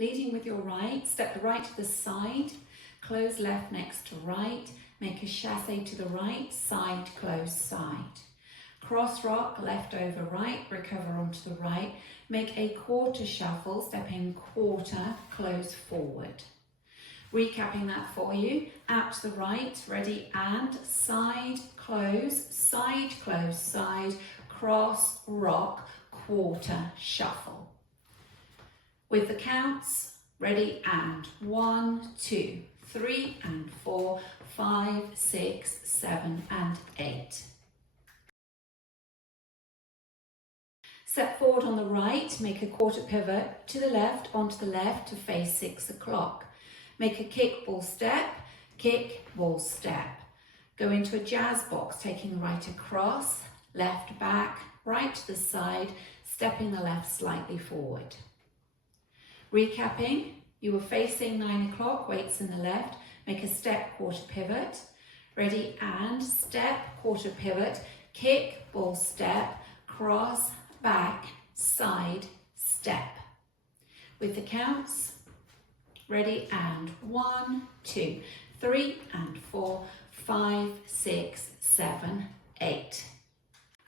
Leading with your right, step the right to the side, close left next to right, make a chassé to the right, side, close, side. Cross rock, left over right, recover onto the right, make a quarter shuffle, step in quarter, close forward. Recapping that for you, out to the right, ready, and side, close, side, cross, rock, quarter, shuffle. With the counts, ready, and 1, 2, 3, and 4, 5, 6, 7, and 8. Step forward on the right, make a quarter pivot to the left, onto the left to face 6 o'clock. Make a kick, ball, step, Go into a jazz box, taking the right across, left back, right to the side, stepping the left slightly forward. Recapping, you were facing 9 o'clock, weights in the left, make a step, quarter pivot, ready, and step, quarter pivot, kick, ball, step, cross, back, side, step. With the counts, ready, and 1, 2, 3, and 4, 5, 6, 7, 8.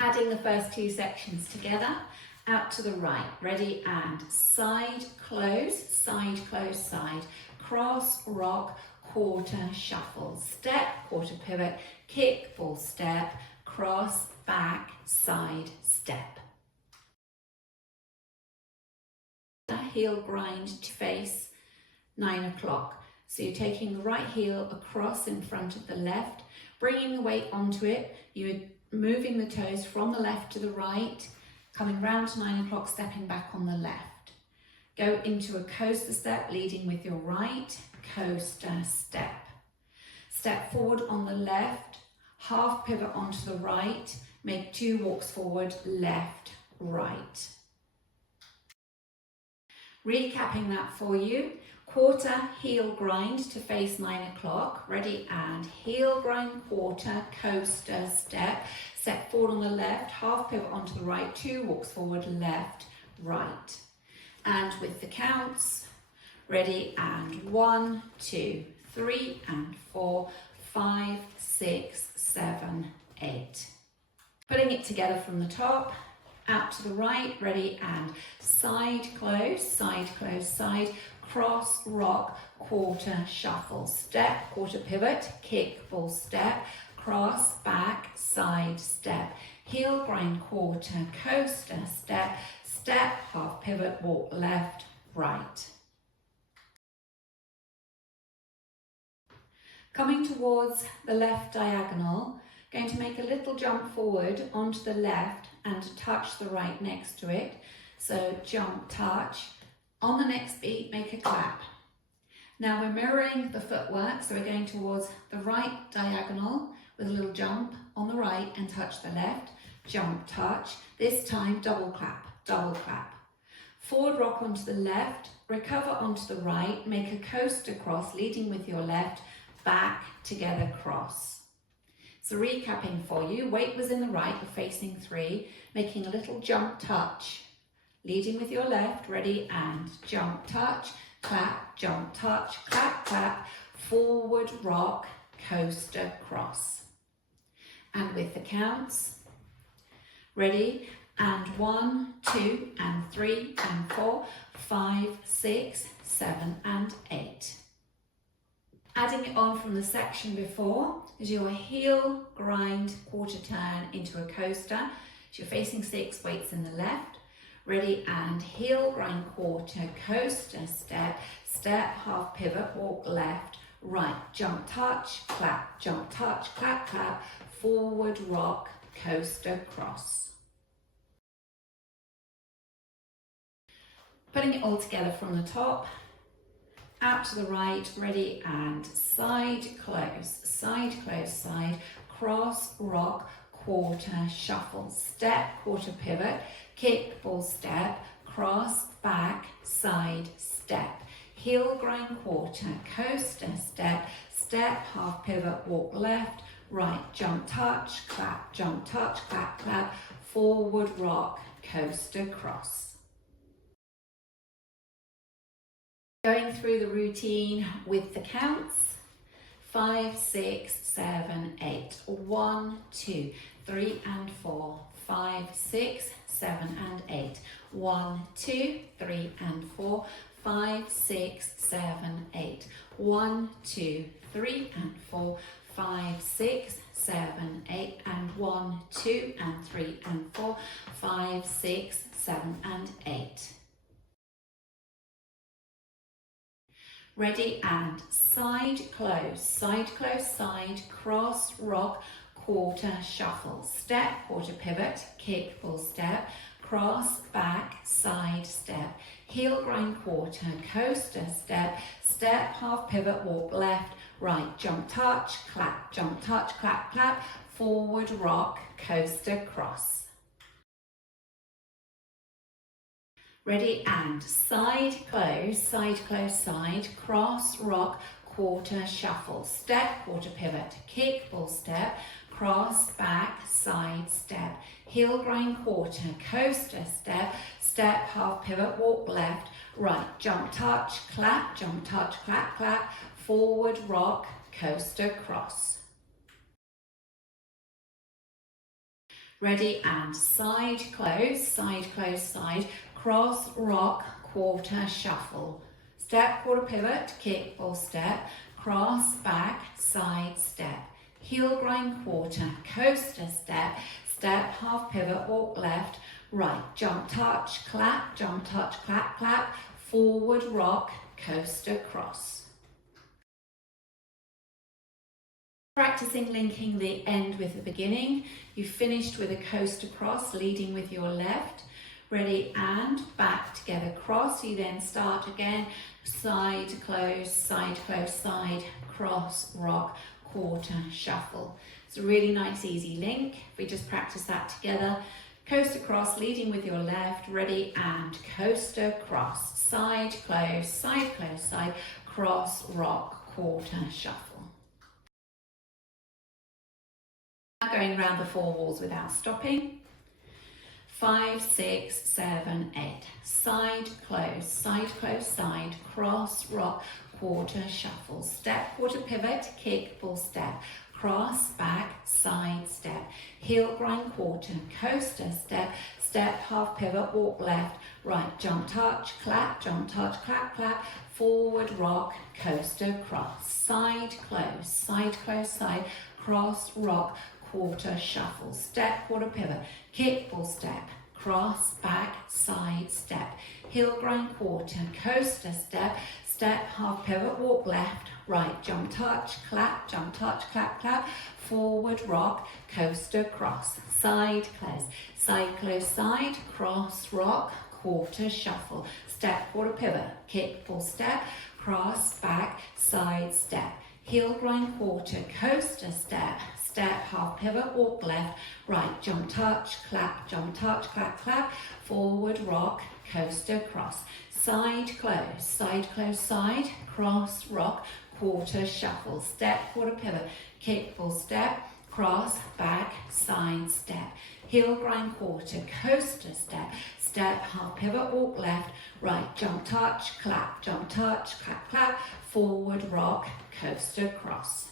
Adding the first 2 sections together, out to the right, ready, and side, close, side, cross, rock, quarter, shuffle, step, quarter pivot, kick, ball, step, cross, back, side, step. Heel grind to face 9 o'clock. So you're taking the right heel across in front of the left, bringing the weight onto it. You're moving the toes from the left to the right, coming round to 9 o'clock, stepping back on the left. Go into a coaster step, leading with your right, coaster step. Step forward on the left, half pivot onto the right, make 2 walks forward, left, right. Recapping that for you, quarter heel grind to face 9 o'clock, ready, and heel grind quarter, coaster step, step forward on the left, half pivot onto the right, 2 walks forward, left, right. And with the counts, ready, and 1, 2, 3, and 4, 5, 6, 7, 8. Putting it together from the top, out to the right, ready, and side, close, cross, rock, quarter, shuffle, step, quarter pivot, kick, ball, step, cross, back, side, step, heel grind, quarter, coaster, step, half pivot, walk left, right. Coming towards the left diagonal, going to make a little jump forward onto the left and touch the right next to it. So jump, touch. On the next beat, make a clap. Now we're mirroring the footwork, so we're going towards the right diagonal with a little jump on the right and touch the left. Jump, touch. This time, double clap, double clap. Forward rock onto the left, recover onto the right, make a coaster cross, leading with your left, back, together, cross. So recapping for you, weight was in the right, you're facing 3, making a little jump touch, leading with your left, ready, and jump touch, clap, jump touch, clap, clap, forward rock, coaster cross. And with the counts, ready, and 1, 2, and 3, and 4, 5, 6, 7, and 8. Adding it on from the section before is your heel grind quarter turn into a coaster. So you're facing 6, weights in the left. Ready, and heel grind quarter, coaster step, half pivot, walk left, right, jump touch, clap, clap, forward rock, coaster cross. Putting it all together from the top, out to the right, ready, and side, close, cross, rock, quarter, shuffle, step, quarter pivot, kick, ball, step, cross, back, side, step, heel grind quarter, coaster, step, half pivot, walk left, right, jump touch, clap, clap, forward rock, coaster cross. Going through the routine with the counts. 5, 6, 7, 8. 1, 2, 3 and 4. 5, 6, 7 and 8. 1, 2, 3 and 4. 5, 6, 7, 8. 1, 2, 3 and 4. 5, 6, 7, 8 and 1, 2 and 3 and 4. 5, 6, 7 and 8. Ready, and side, close, side, cross, rock, quarter, shuffle, step, quarter pivot, kick, full step, cross, back, side, step, heel grind, quarter, coaster, step, step, half pivot, walk left, right, jump, touch, clap, clap, forward, rock, coaster, cross. Ready, and side, close, side, cross, rock, quarter, shuffle, step, quarter pivot, kick, full step, cross, back, side, step, heel grind, quarter, coaster, step, step, half pivot, walk left, right, jump, touch, clap, clap, forward, rock, coaster, cross. Ready, and side, close, side, cross, rock, quarter, shuffle, step, quarter pivot, kick, full step, cross, back, side, step, heel grind, quarter, coaster, step, step, half pivot, walk left, right, jump, touch, clap, clap, forward, rock, coaster, cross. Practicing linking the end with the beginning. You finished with a coaster cross, leading with your left. Ready, and back together, cross. You then start again, side, close, side, cross, rock, quarter, shuffle. It's a really nice, easy link. If we just practice that together. Coaster cross, leading with your left. Ready, and coaster cross, side, close, side, cross, rock, quarter, shuffle. Going around the 4 walls without stopping. 5, 6, 7, 8. Side, close, side, cross, rock, quarter, shuffle, step, quarter pivot, kick, full step, cross, back, side, step, heel grind, quarter, coaster, step, step, half pivot, walk left, right, jump, touch, clap, clap, forward, rock, coaster, cross, side, close, side, cross, rock, quarter, shuffle, step, quarter pivot, kick, full step, cross, back, side, step, heel grind, quarter, coaster, step, step, half pivot, walk left, right, jump, touch, clap, clap, forward, rock, coaster, cross, side, close, side, cross, rock, quarter, shuffle, step, quarter pivot, kick, full step, cross, back, side, step, heel grind, quarter, coaster, step, step, half pivot, walk left, right, jump, touch, clap, clap, forward, rock, coaster, cross, side, close, side, cross, rock, quarter, shuffle, step, quarter pivot, kick, full step, cross, back, side, step, heel grind, quarter, coaster, step, step, half pivot, walk left, right, jump, touch, clap, clap, forward, rock, coaster, cross.